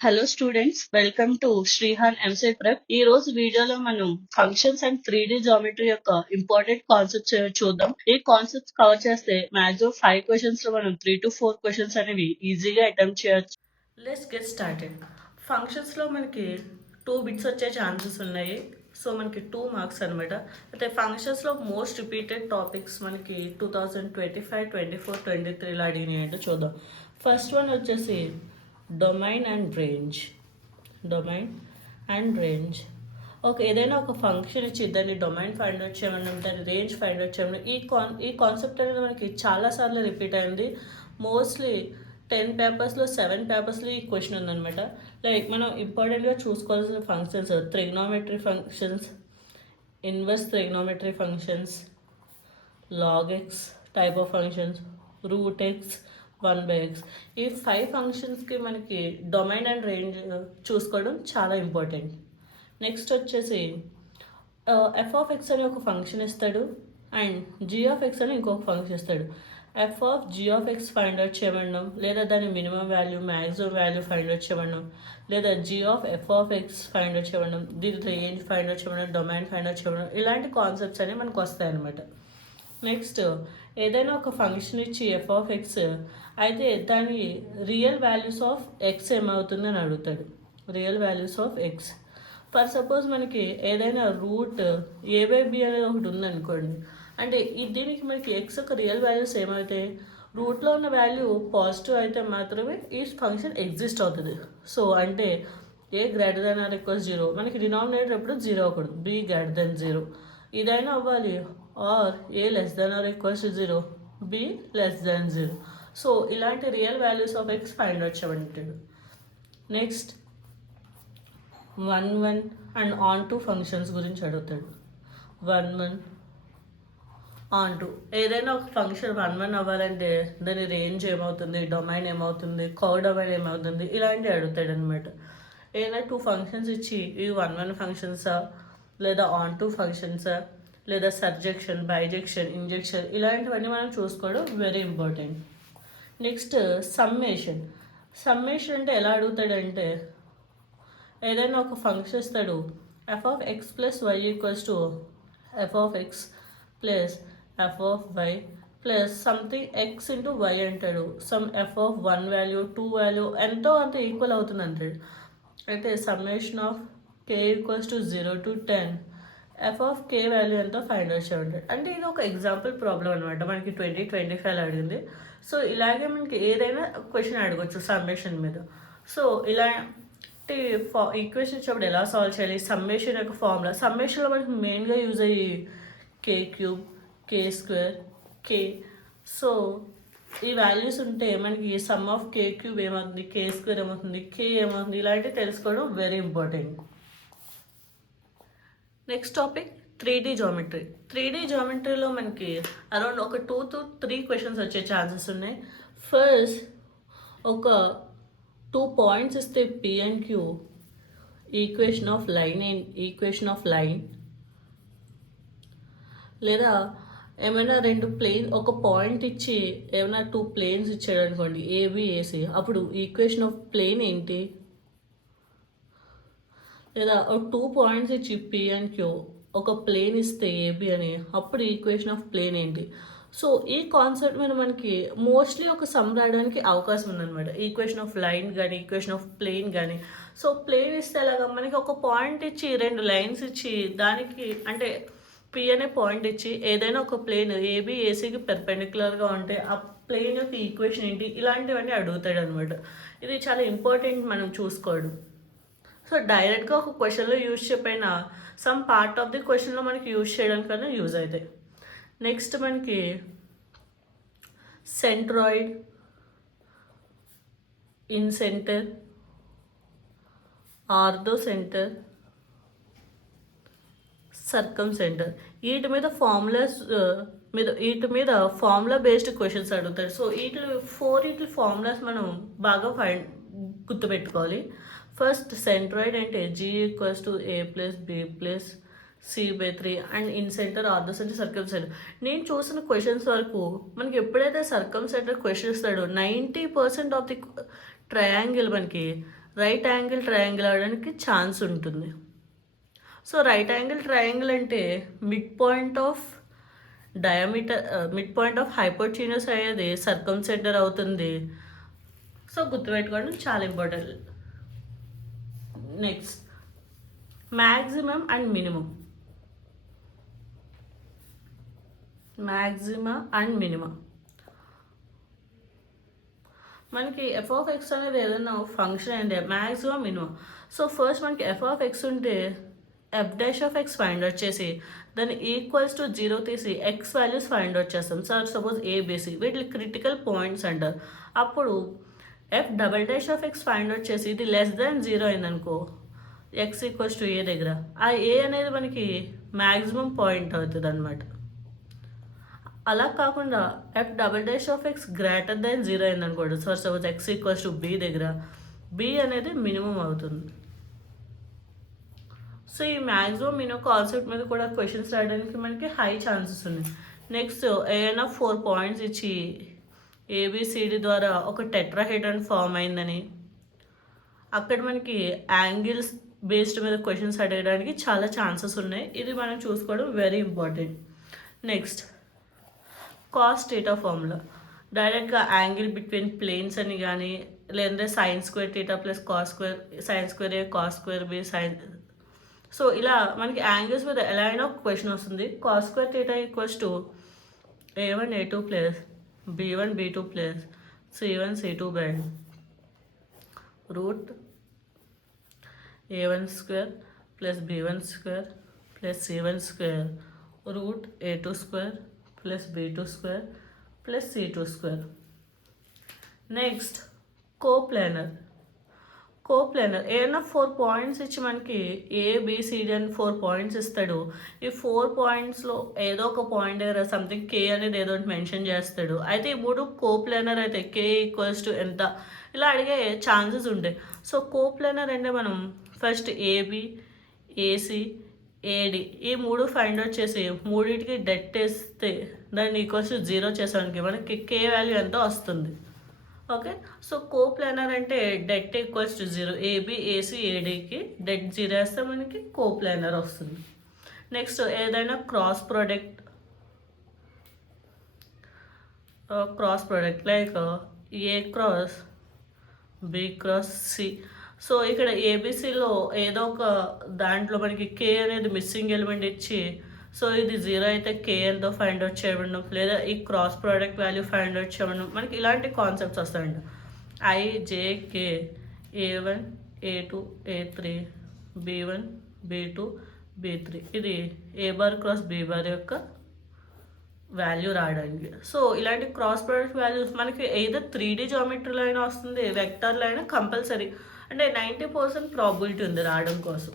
Hello students, welcome to Srihan EAMCET prep. ఈ రోజు వీడియోలో మనం ఫంక్షన్స్ అండ్ 3D జామెట్రీ యొక్క ఇంపార్టెంట్ కాన్సెప్ట్స్ చూద్దాం. ఈ కాన్సెప్ట్స్ కవర్ చేస్తే మాక్సిమం 5 క్వశ్చన్స్ లో మనం 3 to 4 క్వశ్చన్స్ అనేవి ఈజీగా అటెంప్ట్ చేయొచ్చు. Let's get started. ఫంక్షన్స్లో మనకి 2 బిట్స్ వచ్చే ఛాన్సెస్ ఉన్నాయి. సో మనకి 2 మార్క్స్ అనమాట. అయితే ఫంక్షన్స్లో మోస్ట్ రిపీటెడ్ టాపిక్స్ మనకి 2025, 24, 23లో అడిగినాయి అంటే చూద్దాం. ఫస్ట్ వన్ వచ్చేసి domain and range. Domain and range okay, ఏదైనా ఒక ఫంక్షన్ ఇచ్చి దాన్ని డొమైన్ ఫైండ్ అవుట్ చేయమన్నాం, దాన్ని రేంజ్ ఫైండ్ అవుట్ చేయమన్నాం. ఈ కాన్సెప్ట్ అనేది మనకి చాలాసార్లు రిపీట్ అయింది. మోస్ట్లీ 10 పేపర్స్లో 7 పేపర్స్లో ఈ క్వశ్చన్ ఉందనమాట. లైక్ మనం ఇంపార్టెంట్గా చూసుకోవాల్సిన functions trigonometry functions, inverse trigonometry functions, log x type of functions, root x, 1/x. ఈ 5 ఫంక్షన్స్కి మనకి డొమైన్ అండ్ రేంజ్ చూసుకోవడం చాలా ఇంపార్టెంట్. నెక్స్ట్ వచ్చేసి ఎఫ్ ఆఫ్ ఎక్స్ అని ఒక ఫంక్షన్ ఇస్తాడు అండ్ జీ ఆఫ్ ఎక్స్ అని ఇంకొక ఫంక్షన్ ఇస్తాడు. F of G of X find out చేయమన్నాం, లేదా దాని minimum value maximum value find out చేయమన్నాం, లేదా G of F of X find out చేయమన్నాం, దీని రేంజ్ ఫైండ్ అవుట్ చేయమన్నాం, డొమైన్ ఫైండ్ అవుట్ చేయమన్నాం. ఇలాంటి కాన్సెప్ట్స్ అనేవి మనకు వస్తాయి అన్నమాట. నెక్స్ట్ ఏదైనా ఒక ఫంక్షన్ ఇచ్చి ఎఫ్ ఆఫ్ ఎక్స్ అయితే దాని రియల్ వాల్యూస్ ఆఫ్ ఎక్స్ ఏమవుతుందని అడుగుతాడు. Real values of X for suppose మనకి ఏదైనా రూట్ a/b అనేది ఒకటి ఉందనుకోండి, అంటే దీనికి మనకి ఎక్స్ యొక్క రియల్ వాల్యూస్ ఏమవుతాయి, రూట్లో ఉన్న వాల్యూ పాజిటివ్ అయితే మాత్రమే ఈ ఫంక్షన్ ఎగ్జిస్ట్ అవుతుంది. సో అంటే a greater than or equals 0, మనకి డినామినేటర్ ఎప్పుడు 0 అవ్వకూడదు, b గ్రేటర్ దాన్ 0 ఇదైనా అవ్వాలి, or a less than or equals 0, b less than 0. So ఇలాంటి real values of X find out చేయమంటాడు. Next 1 and onto functions గురించి అడుగుతాడు. 1 ఆన్ టు ఏదైనా ఒక ఫంక్షన్ 1 అవ్వాలంటే దాని రేంజ్ ఏమవుతుంది, డొమైన్ ఏమవుతుంది, కోడొమైన్ ఏమవుతుంది, ఇలాంటివి అడుగుతాడు అనమాట. ఏదైనా 2 ఫంక్షన్స్ ఇచ్చి ఇవి 1 ఫంక్షన్సా, లేదా ఆన్ టు ఫంక్షన్సా, లేదా సర్జెక్షన్, బైజెక్షన్, ఇంజెక్షన్, ఇలాంటివన్నీ మనం చూసుకోవడం very important. Next summation. Summation అంటే ఎలా అడుగుతాడంటే ఏదైనా ఒక ఫంక్షన్ ఇస్తాడు, F of X plus Y equals to F of X plus F of Y plus something X into Y అంటాడు. Sum F of 1 value 2 value ఎంతో అంత ఈక్వల్ అవుతుంది అంటాడు. అయితే summation of K equals to 0 to 10 F of K value ఎంతో find out చేయండి. అంటే ఇది ఒక ఎగ్జాంపుల్ ప్రాబ్లం అనమాట, మనకి 2025 అడిగింది. సో ఇలాగే మనకి ఏదైనా క్వశ్చన్ అడగచ్చు సమ్మేషన్ మీద. సో ఇలాంటి ఈక్వేషన్ ఇచ్చినప్పుడు ఎలా సాల్వ్ చేయాలి, సమ్మేషన్ యొక్క ఫార్ములా. సమ్మేషన్లో మనకి మెయిన్గా యూజ్ అయ్యి కే క్యూబ్, కే స్క్వేర్, కే. సో ఈ వాల్యూస్ ఉంటే మనకి సమ్ ఆఫ్ కే క్యూబ్ ఏమవుతుంది, కే స్క్వేర్ ఏమవుతుంది, కే ఏమవుతుంది, ఇలాంటివి తెలుసుకోవడం very important. Next topic 3D geometry. 3D జామెట్రీలో మనకి అరౌండ్ ఒక 2 to 3 క్వశ్చన్స్ వచ్చే ఛాన్సెస్ ఉన్నాయి. ఫస్ట్ ఒక 2 పాయింట్స్ ఇస్తే P and Q, equation of line, లేదా ఏమైనా 2 ప్లేన్, ఒక పాయింట్ ఇచ్చి ఏమైనా 2 ప్లేన్స్ ఇచ్చాడు అనుకోండి, ఏబి ఏసి, అప్పుడు ఈక్వేషన్ ఆఫ్ ప్లేన్ ఏంటి, లేదా 2 పాయింట్స్ ఇచ్చి పి అండ్ క్యూ, ఒక ప్లేన్ ఇస్తే ఏబి అని, అప్పుడు ఈక్వేషన్ ఆఫ్ ప్లేన్ ఏంటి. సో ఈ కాన్సెప్ట్ మీద మనకి మోస్ట్లీ ఒక సమ్ రాయడానికి అవకాశం ఉందన్నమాట, ఈక్వేషన్ ఆఫ్ లైన్ కానీ ఈక్వేషన్ ఆఫ్ ప్లేన్ కానీ. సో ప్లేన్ ఇస్తే ఎలాగా, మనకి ఒక పాయింట్ ఇచ్చి 2 లైన్స్ ఇచ్చి దానికి అంటే పి అనే పాయింట్ ఇచ్చి ఏదైనా ఒక ప్లేన్ ఏబి ఏసీకి పెర్పెండిక్యులర్గా ఉంటే ఆ ప్లేన్ యొక్క ఈక్వేషన్ ఏంటి, ఇలాంటివన్నీ అడుగుతాడు అనమాట. ఇది చాలా ఇంపార్టెంట్ మనం చూసుకోవడం. సో డైరెక్ట్గా ఒక క్వశ్చన్లో యూజ్ చెప్పైనా సమ్ పార్ట్ ఆఫ్ ది క్వశ్చన్లో మనకి యూజ్ చేయడానికైనా యూజ్ అవుతాయి. నెక్స్ట్ మనకి centroid, incentre, orthocentre, circumcentre, వీటి మీద ఫార్ములా బేస్డ్ క్వశ్చన్స్ అడుగుతారు. సో వీటి ఫార్ములాస్ మనం బాగా గుర్తుపెట్టుకోవాలి. ఫస్ట్ సెంట్రాయిడ్ అంటే G equals to A plus B plus c/3 and incentre, orthocentre, circumcentre. నేను చూసిన క్వశ్చన్స్ వరకు మనకి ఎప్పుడైతే సర్కమ్ సెంటర్ క్వశ్చన్ ఇస్తాడో 90% ఆఫ్ ది ట్రయాంగిల్ మనకి రైట్ యాంగిల్ ట్రయాంగిల్ అవడానికి ఛాన్స్ ఉంటుంది. సో రైట్ యాంగిల్ ట్రయాంగిల్ అంటే mid point of mid point of hypotenuse అయ్యేది సర్కమ్ సెంటర్ అవుతుంది. సో గుర్తుపెట్టుకోవడం చాలా important. Next maximum and minimum. మ్యాక్సిమా and minimum మనకి ఎఫ్ ఆఫ్ ఎక్స్ అనేది ఏదైనా ఫంక్షన్ అంటే మ్యాక్సిమం మినిమం. సో ఫస్ట్ మనకి ఎఫ్ ఆఫ్ ఎక్స్ ఉంటే F dash of X find out చేసి దాన్ని ఈక్వల్స్ టు 0 తీసి ఎక్స్ వాల్యూస్ ఫైండ్ అవుట్ చేస్తాం. సార్ సపోజ్ ఏబిసి వీటి క్రిటికల్ పాయింట్స్ అంటారు. అప్పుడు F double dash of X find out చేసి ఇది లెస్ దాన్ 0 అయిందనుకో ఎక్స్ ఈక్వల్స్ టు ఏ దగ్గర ఆ ఏ అనేది మనకి మ్యాక్సిమం పాయింట్ అవుతుంది అనమాట. అలా కాకుండా F double dash of X greater than 0 అయిందనుకోండి. So suppose X equals to be దగ్గర బి అనేది మినిమం అవుతుంది. సో ఈ మ్యాక్సిమం మినిమం కాన్సెప్ట్ మీద కూడా క్వశ్చన్స్ రాయడానికి మనకి హై ఛాన్సెస్ ఉన్నాయి. నెక్స్ట్ ఏదైనా 4 పాయింట్స్ ఇచ్చి ఏబిసిడి ద్వారా ఒక టెట్రాహెడ్రాన్ ఫామ్ అయిందని అక్కడ మనకి యాంగిల్స్ బేస్డ్ మీద క్వశ్చన్స్ అడగడానికి చాలా ఛాన్సెస్ ఉన్నాయి. ఇది మనం చూసుకోవడం very important. Next cos theta formula డైరెక్ట్గా యాంగిల్ బిట్వీన్ ప్లేన్స్ అని కానీ లేదంటే sine square theta plus cos square sine square A cos square B sine. So ఇలా మనకి యాంగిల్స్ మీద ఎలా అయినా ఒక క్వశ్చన్ వస్తుంది. Cos square theta equals to a1 a2 plus b1 b2 plus c1 c2 by root a1 square plus b1 square plus c1 square root a2 square plus b2 square plus c2 square. Next coplanar. ఏదైనా 4 points ఇచ్చి మనకి A B C D అని 4 points ఇస్తాడు. ఈ 4 పాయింట్స్లో ఏదో ఒక point దగ్గర something కే అనేది ఏదో ఒకటి మెన్షన్ చేస్తాడు. అయితే ఈ 3 కోప్లానర్ అయితే కే ఈక్వల్స్ టు ఎంత ఇలా అడిగే ఛాన్సెస్ ఉంటాయి. సో కోప్లానర్ అంటే మనం ఫస్ట్ ఏబి ఏసి ఏడి ఈ 3 ఫైండ్ అవుట్ చేసి మూడింటికి డెట్ వేస్తే దాన్ని ఈక్వల్స్ టు 0 చేసానికి మనకి కే వాల్యూ ఎంత వస్తుంది. ఓకే, సో కోప్లానర్ అంటే det equals to 0 AB AC ఏడీకి డెట్ 0 వేస్తే మనకి కోప్లానర్ వస్తుంది. నెక్స్ట్ ఏదైనా cross product like A cross B cross C. So ఇక్కడ ఏబిసిలో ఏదో ఒక దాంట్లో మనకి కే అనేది మిస్సింగ్ ఎలిమెంట్ ఇచ్చి సో ఇది 0 అయితే కే ఎంతో ఫైండ్ అవుట్ చేయడం లేదా ఈ cross product value find out చేయడం మనకి ఇలాంటి కాన్సెప్ట్స్ వస్తాయండి. IJK a1 a2 a3 b1 b2 b3 ఇది ఏ బార్ క్రాస్ బి బార్ యొక్క వాల్యూ రావడానికి. సో ఇలాంటి క్రాస్ ప్రోడక్ట్ వాల్యూస్ మనకి ఎయిదర్ 3D జామెట్రీలో అయినా వస్తుంది వెక్టర్లో అయినా కంపల్సరీ అంటే 90% ప్రాబిలిటీ ఉంది రావడం కోసం.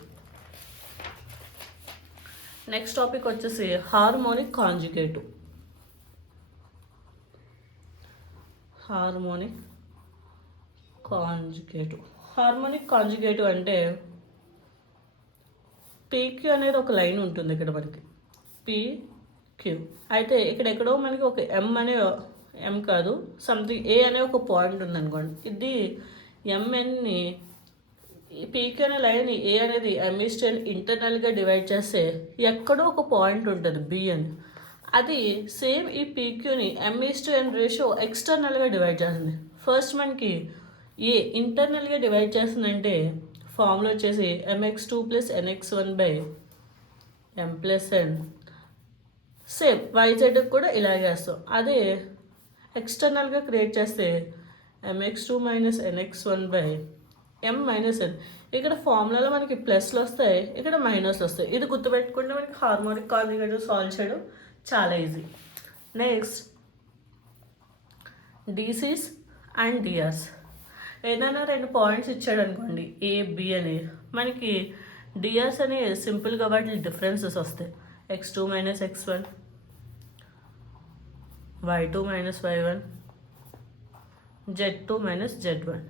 నెక్స్ట్ టాపిక్ వచ్చేసి హార్మోనిక్ కాంజుగేటివ్. హార్మోనిక్ కాంజుగేటివ్ అంటే పీక్యూ అనేది ఒక లైన్ ఉంటుంది ఇక్కడ మనకి పీక్యూ. అయితే ఇక్కడ ఎక్కడో మనకి ఒక ఎం కాదు సంథింగ్ ఏ అనే ఒక పాయింట్ ఉందనుకోండి. ఇది ఎంఎన్ని పీక్యూ అనే లైన్ ఏ అనేది ఎంఈస్టెన్ ఇంటర్నల్గా డివైడ్ చేస్తే ఎక్కడో ఒక పాయింట్ ఉంటుంది బి అని. అది సేమ్ ఈ పీక్యూని ఎంఈస్టెన్ రేషియో ఎక్స్టర్నల్గా డివైడ్ చేస్తుంది. ఫస్ట్ మనకి ఏ ఇంటర్నల్గా డివైడ్ చేస్తుందంటే ఫార్ములా వచ్చేసి mx2 plus nx1 by m plus n. Same వైజెడ్కి కూడా ఇలాగే వేస్తాం. అదే ఎక్స్టర్నల్గా క్రియేట్ చేస్తే mx2 minus nx1 by m minus n. ఇక్కడ ఫార్ములాలో మనకి ప్లస్లు వస్తాయి, ఇక్కడ మైనస్లు వస్తాయి. ఇది గుర్తుపెట్టుకుంటే మనకి హార్మోనిక్ కాంజుగేటివ్ సాల్వ్ చేయడం చాలా easy. Next DCs and DRs. ఏదైనా 2 పాయింట్స్ ఇచ్చాడు అనుకోండి ఏ బి అని మనకి డిఆర్స్ అని సింపుల్గా వాటి డిఫరెన్సెస్ వస్తాయి. x2 minus x1 y2 minus y1 z2 minus z1.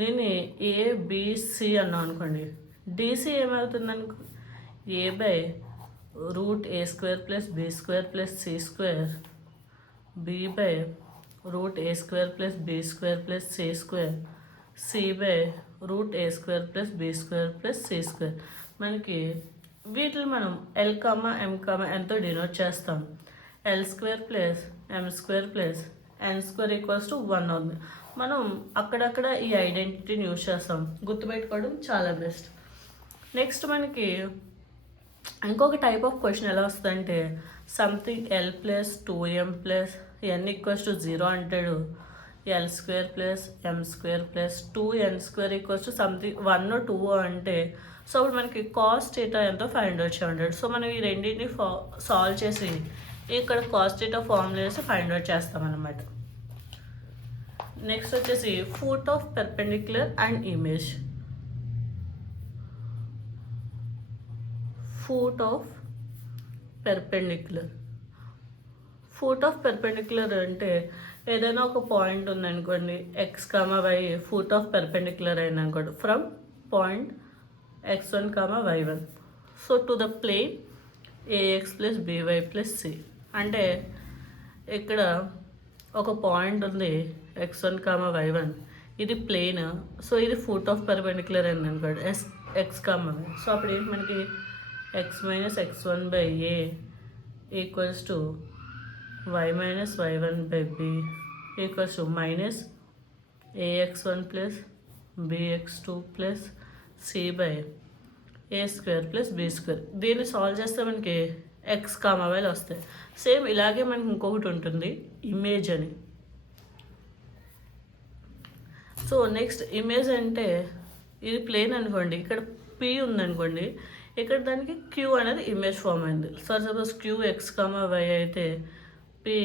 దీన్ని ఏబిసి అన్నాం అనుకోండి. డిసి ఏమవుతుంది అనుకో A by root A square plus B square plus C square B by root A square plus B square plus C square C by root A square plus B square plus C square. మనకి వీటిని మనం L కమా ఎం కమా ఎంతో denote చేస్తాం. L square plus M square plus N square equals to 1 అవుతుంది. మనం అక్కడక్కడ ఈ ఐడెంటిటీని use చేస్తాం, గుర్తుపెట్టుకోవడం చాలా బెస్ట్. నెక్స్ట్ మనకి ఇంకొక టైప్ ఆఫ్ క్వశ్చన్ ఎలా వస్తుందంటే something L plus 2m plus N equals to 0 అంటాడు. L square plus M square plus 2n square equals to something 1 2 అంటే సో అప్పుడు మనకి కాస్ థీటా ఎంతో ఫైండ్ అవుట్ చేయండి. సో మనం ఈ రెండింటిని సాల్వ్ చేసి ఇక్కడ కాస్ థీటా ఫార్ములా వేసి ఫైండ్ అవుట్ చేస్తాం అన్నమాట. నెక్స్ట్ వచ్చేసి foot of perpendicular and image. Foot of perpendicular. Foot of perpendicular అంటే ఏదైనా ఒక పాయింట్ ఉందనుకోండి, X comma y foot of perpendicular అయింది అనుకోండి from point x1, y1. So to the plane AX plus by plus C. అంటే ఇక్కడ ఒక point ఉంది x1, y1, ఇది ప్లేన్. సో ఇది ఫూట్ ఆఫ్ పెర్పెండిక్యులర్ అయింది అనుకోండి ఎక్స్ కామా వై. సో అప్పుడు ఏంటి మనకి x minus x1 by A equals to y minus y1 by B equals to minus ax1 plus bx2 plus C by A square plus B square. దీన్ని solve చేస్తే మనకి X comma వైలు వస్తాయి. Same ఇలాగే మనకి ఇంకొకటి ఉంటుంది ఇమేజ్ అని. So next image అంటే ఇది ప్లేన్ అనుకోండి, ఇక్కడ పి ఉందనుకోండి, ఇక్కడ దానికి క్యూ అనేది ఇమేజ్ ఫామ్ అయింది. For suppose Q X comma Y అయితే పి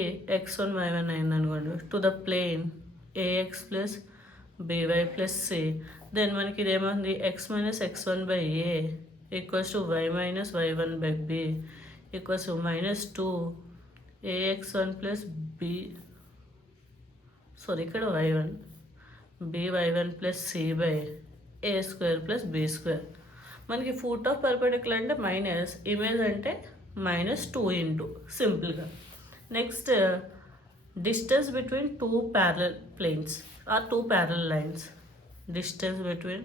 x1 y1 అయింది అనుకోండి to the plane AX plus by plus C. Then మనకి ఇదేమంది X minus x1 by A equals to y minus y1 by B equals to minus 2 ax1 plus B ఇక్కడ y1 by1 plus C by A square plus B square. మనకి foot of perpendicular అంటే minus, image అంటే -2 into సింపుల్గా. Next distance between two parallel planes or two parallel lines. Distance between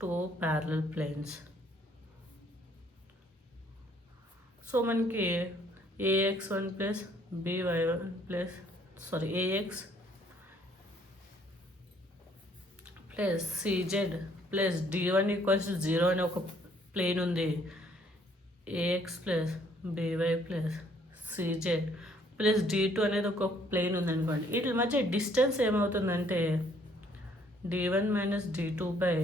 two parallel planes. So మనకి ax1 plus by1 plus ax plus cz plus d1 equals 0 అని ఒక plane ఉంది. ax plus by plus cz plus d2 అనేది ఒక plane ఉందనుకోండి. వీటి మధ్య distance ఏమవుతుందంటే d1 minus d2 by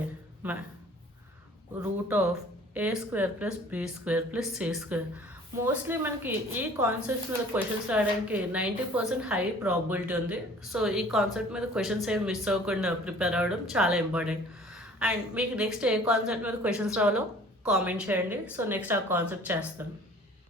root of A square plus B square plus C square. Mostly మనకి ఈ కాన్సెప్ట్స్ మీద క్వశ్చన్స్ రావడానికి 90% హై ప్రాబిలిటీ ఉంది. సో ఈ కాన్సెప్ట్ మీద క్వశ్చన్స్ ఏమి మిస్ అవ్వకుండా ప్రిపేర్ అవ్వడం చాలా ఇంపార్టెంట్. అండ్ మీకు నెక్స్ట్ ఏ కాన్సెప్ట్ మీద క్వశ్చన్స్ రావాలో కామెంట్ చేయండి. సో నెక్స్ట్ ఆ కాన్సెప్ట్ చేస్తాను.